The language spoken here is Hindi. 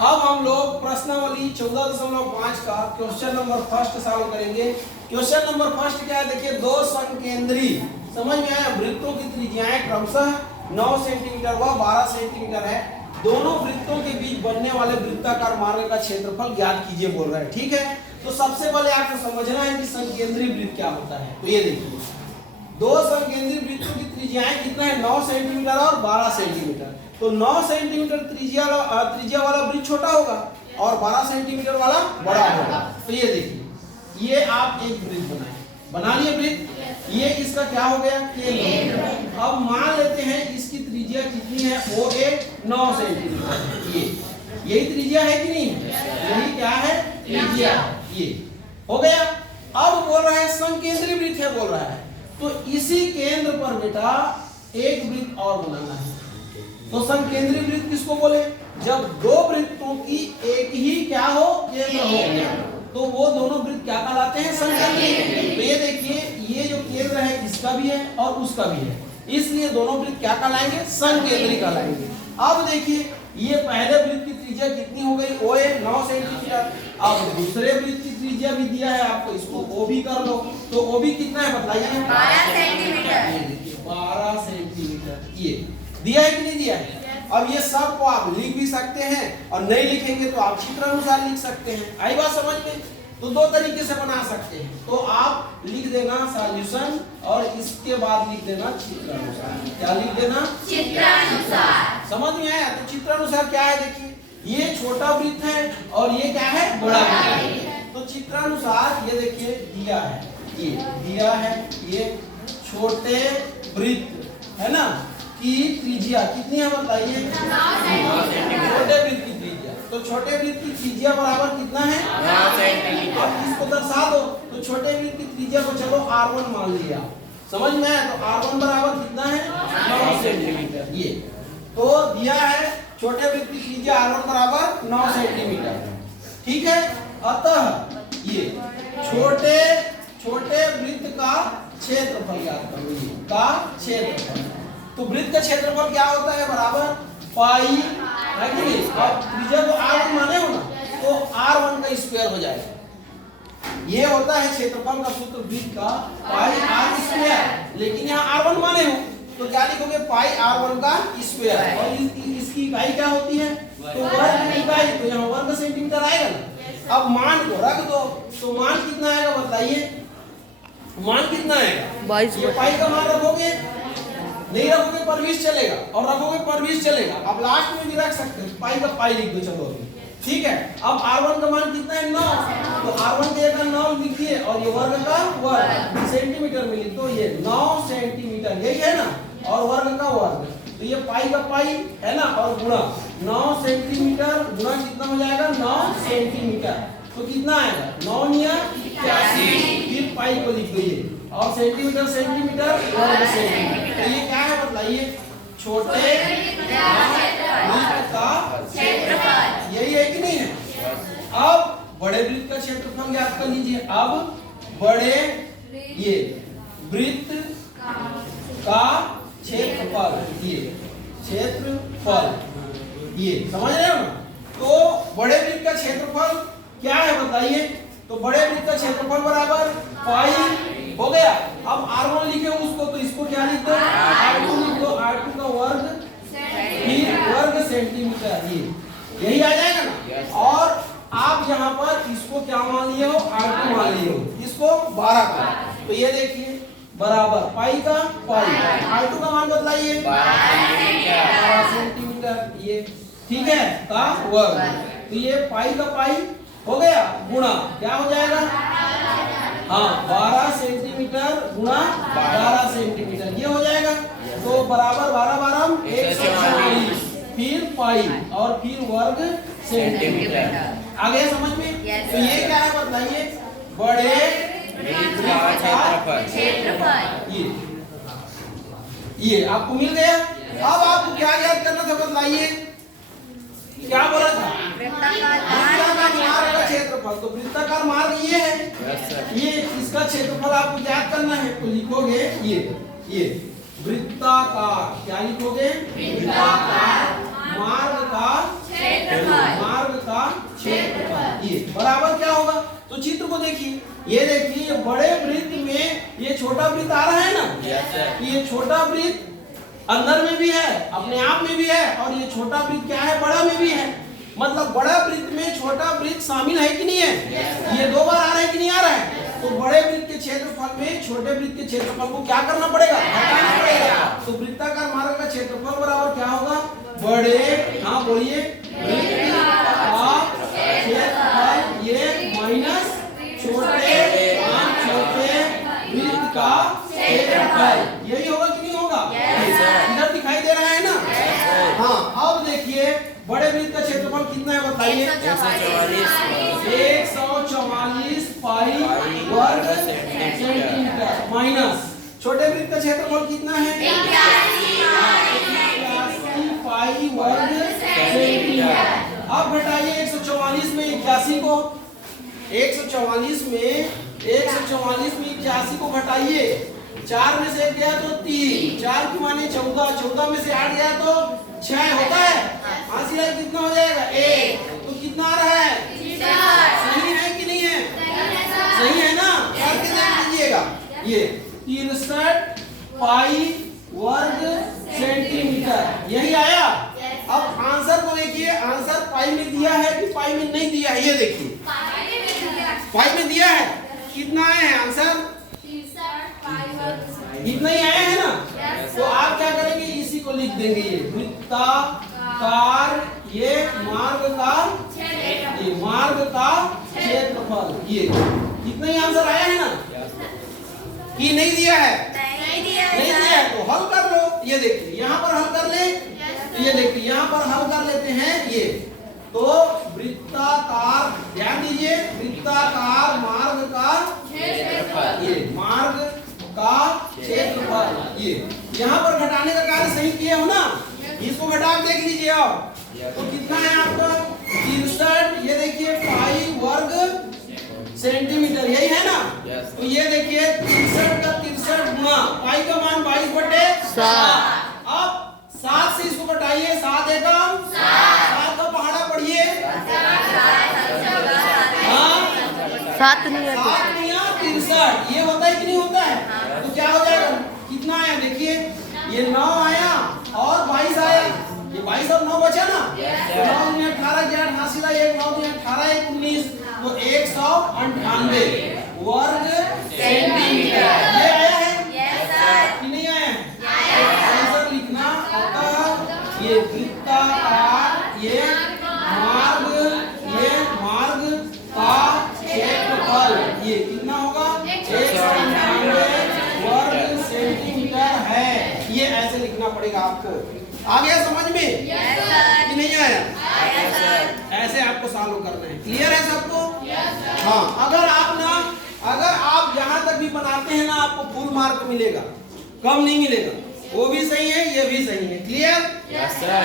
अब हम लोग प्रश्नावली 14.5 का क्वेश्चन नंबर फर्स्ट सॉल्व करेंगे। क्वेश्चन नंबर फर्स्ट क्या है, देखिए दो समकेंद्री, समझ में आया, वृत्तों की त्रिज्याएं क्रमशः 9 सेंटीमीटर व 12 सेंटीमीटर है। दोनों वृत्तों के बीच बनने वाले वृत्ताकार मार्ग का क्षेत्रफल ज्ञात कीजिए बोल रहा है। ठीक है, तो सबसे पहले आपको समझना है कि समकेंद्री वृत्त क्या होता है। तो ये देखिए दो समकेंद्री वृत्तों की त्रिज्याएं कितना है, 9 सेंटीमीटर और 12 सेंटीमीटर। तो 9 सेंटीमीटर त्रिज्या वाला वृत्त छोटा होगा और 12 सेंटीमीटर वाला बड़ा होगा। तो ये देखिए ये आप एक वृत्त बनाए, बना लिए वृत्त, ये इसका क्या हो गया, केंद्र। अब मान लेते हैं इसकी त्रिज्या कितनी है, OA 9 सेंटीमीटर। यही त्रिज्या है कि नहीं, यही क्या है त्रिज्या, ये हो गया। अब बोल रहा है समकेंद्री वृत्त है बोल रहा है, तो इसी केंद्र पर बेटा एक वृत्त और बनाना है। तो समकेंद्री वृत्त किसको बोले, जब दो वृत्तों की एक ही क्या हो, केंद्र हो, तो वो दोनों वृत्त क्या कहलाते हैं, समकेंद्री। तो ये देखिए ये जो केंद्र है इसका भी है और उसका भी है, इसलिए दोनों वृत्त क्या कहलाएंगे, समकेंद्री कहलाएंगे। अब देखिए ये पहले वृत्त की त्रिज्या कितनी हो गई, OA 9 सेंटीमीटर। अब दूसरे वृत्त की त्रिज्या भी दिया है आपको, इसको OB कर लो। तो OB कितना है बताइए, 12 सेंटीमीटर। ये देखिए 12 सेंटीमीटर ये दिया है कि नहीं दिया है। अब ये सब को आप लिख भी सकते हैं और नहीं लिखेंगे तो आप चित्रानुसार लिख सकते हैं। आई बात समझ में। तो दो तरीके से बना सकते हैं, तो आप लिख देना सॉल्यूशन और इसके बाद लिख देना चित्रानुसार। क्या लिख देना, चित्रानुसार। समझ में आया। तो चित्रानुसार क्या है, देखिए ये छोटा वृत्त है और ये क्या है, बड़ा वृत्त है। तो चित्रानुसार ये देखिए दिया है, ये दिया है, ये छोटे वृत्त है ना की त्रिज्या कितनी है बताइए, छोटे वृत्त की त्रिज्या। तो छोटे वृत्त की त्रिज्या बराबर कितना है, 9 सेंटीमीटर। अब इसको दर्शा दो। तो छोटे वृत्त की त्रिज्या को चलो R1 मान लिया, समझ में आया। तो R1 बराबर कितना है, 9 सेंटीमीटर। ये तो दिया है छोटे वृत्त की त्रिज्या R1 बराबर 9 सेंटीमीटर। ठीक है, अतः ये छोटे वृत्त का क्षेत्रफल ज्ञात करो, ये का क्षेत्रफल। तो वृत्त का क्षेत्रफल क्या होता है, बराबर पाई है कि नहीं। अब त्रिज्या को R1 माने हो ना, तो R1 का स्क्वायर हो जाएगा। ये होता है क्षेत्रफल का सूत्र वृत्त का, पाई R स्क्वायर। लेकिन यहाँ R1 माने हो तो क्या लिखोगे, पाई R1 का स्क्वायर। और इसकी इकाई क्या होती है, तो वर्ग की इकाई। तो यहाँ वर्ग सेंटीमीटर आएगा ना। अब मान को रख दो, तो मान कितना आएगा बताइए, मान कितना आएगा, 22। ये पाई का मान रखोगे, नहीं रखोगे परवीस चलेगा और रखोगे परवीस चलेगा। अब लास्ट में भी रख सकते हैं, पाई का पाई लिख दो चलो अभी। ठीक है, अब R1 का मान कितना है, 9। तो R1 के जगह 9 लिखिए और ये वर्ग का वर्ग सेंटीमीटर में लिख दो, ये 9 सेंटीमीटर यही है ना, और वर्ग का वर्ग। तो ये पाई का पाई है ना, और गुणा 9 सेंटीमीटर गुणा कितना हो जाएगा, 9 सेंटीमीटर। तो कितना आएगा, 9 या 81। फिर पाई को लिख दो ये, और सेंटीमीटर सेंटीमीटर वर्ग सेंटीमीटर। तो ये क्या है बताइए, छोटे वृत्त का क्षेत्रफल, यही है कि नहीं है। अब बड़े वृत्त का क्षेत्रफल ज्ञात कर लीजिए। अब बड़े ये वृत्त का क्षेत्रफल, ये क्षेत्रफल, ये समझ रहे हो ना। तो बड़े वृत्त का क्षेत्रफल क्या है बताइए, तो बड़े वृत्त का क्षेत्रफल बराबर पाई हो गया। अब R1 लिखे उसको, तो इसको क्या लिख दो, R2 लिख दो, R2 का वर्ग फिर वर्ग सेंटीमीटर, ये यही आ जाएगा ना। और आप यहाँ पर इसको क्या मान लिए हो, R2 मान लिए हो, इसको 12 का। तो ये देखिए बराबर पाई का पाई, R2 का मान बताइए 12 सेंटीमीटर, ये ठीक है का वर्ग। तो ये पाई का पाई हो गया, गुणा क्या हो जाएगा, हाँ 12 सेंटीमीटर गुणा 12 सेंटीमीटर, ये हो जाएगा। तो बराबर 12 12 140, फिर पाई और फिर वर्ग सेंटीमीटर। आ गया समझ में। तो ये क्या है बताइए, बड़े वृत्त का क्षेत्रफल, ये आपको मिल गया। अब आपको क्या याद करना था बताइए, क्या बोला था, वृत्ताकार मार्ग का क्षेत्रफल। तो वृत्ताकार मार्ग ये है, ये इसका क्षेत्रफल आपको याद करना है। तो लिखोगे ये वृत्ताकार, क्या लिखोगे, वृत्ताकार मार्ग का क्षेत्रफल, मार्ग क्षेत्रफल। ये बराबर क्या होगा? तो चित्र को देखिए, ये देखिए ये बड़े वृत्त में ये छोटा वृत्त आ रहा है ना, ये छोटा वृत्त अंदर में भी है, अपने आप में भी है, और ये छोटा वृत्त क्या है, बड़ा में भी है। मतलब बड़ा वृत्त में छोटा वृत्त शामिल है कि नहीं है? ये दो बार आ रहा है कि नहीं आ रहा है? तो बड़े वृत्त के क्षेत्रफल में छोटे वृत्त के क्षेत्रफल को क्या करना पड़ेगा? घटाना पड़ेगा। तो वृत्ताकार मार्ग का क्षेत्रफल बराबर क्या होगा? बड़े, हाँ बोलिए, वृत्त का क्षेत्रफल ये माइनस छोटे वृत्त का क्षेत्रफल, यही होगा कि नहीं होगा? इधर दिखाई दे रहा है ना? हाँ, अब देखिए बड़े वृत्त का क्षेत्रफल कितना है बताइए? 144 पाई वर्ग सेंटीमीटर माइनस छोटे वृत्त का क्षेत्रफल कितना है? 81 पाई वर्ग सेंटीमीटर। अब घटाइए 144 में 81 को, 144 में 81 को घटाइए, 4 में से 1 गया तो 3, 4 की माने 14, 14 में से 8 गया तो 6 होता है। हासिल कितना हो जाएगा? 1। तो कितना आ रहा है? सही है कि नहीं है? सही है ना? करके देख लीजिएगा, ये 63 पाई वर्ग सेंटीमीटर यही आया। अब आंसर को देखिए, आंसर पाई में दिया है कि पाई में नहीं दिया है? ये देखिए पाई में दिया है। कितना आया है आंसर? इतना ही आया है ना? तो आप क्या करेंगे, इसी को लिख देंगे, ये वृत्ताकार ये मार्ग का क्षेत्रफल, ये कितना ही आंसर आया है ना? कि नहीं दिया है? नहीं दिया है तो हल कर लो। ये देखिए यहाँ पर हल कर ले, ये देखिए यहाँ पर हल कर लेते हैं। ये तो वृत्ताकार, ध्यान दीजिए, वृत्ताकार मार्ग का क्षेत्रफल, ये मार्ग का क्षेत्रफल, ये यहाँ पर घटाने का कार्य सही किए हो ना? इसको घटा के देख लीजिए आप, तो कितना है आपका? 63, ये देखिए पाई वर्ग सेंटीमीटर, यही है ना? तो ये देखिए 63 का 63 गुणा पाई का मान 22/7। अब 7 से इसको घटाइए, 7 एकम 7 का पहाड़ा पढ़िए, 7 नहीं है, 7 या 63 ये होता है कि नहीं होता है? तो क्या हो जाएगा? कितना आया देखिए, ये 9 आया और 22 आया, ये 22 और 9 बचा ना? 9 में 18 गया, 88 ला 1, 9 में 18 1 19, तो 198 वर्ग सेंटीमीटर ये आया है कि नहीं आया है? आंसर लिखना होता, ये वृत्ताकार ये मार्ग का क्षेत्रफल, ये कितना होगा? 198 वर्ग सेंटीमीटर है। ये ऐसे लिखना पड़ेगा आपको। आ गया समझ में कि नहीं आया? ऐसे आपको सॉल्व करना है। क्लियर है सबको? हाँ, अगर आप यहाँ तक भी बनाते हैं ना, आपको फुल मार्क मिलेगा, कम नहीं मिलेगा। वो भी सही है, ये भी सही है। क्लियर? Yes sir.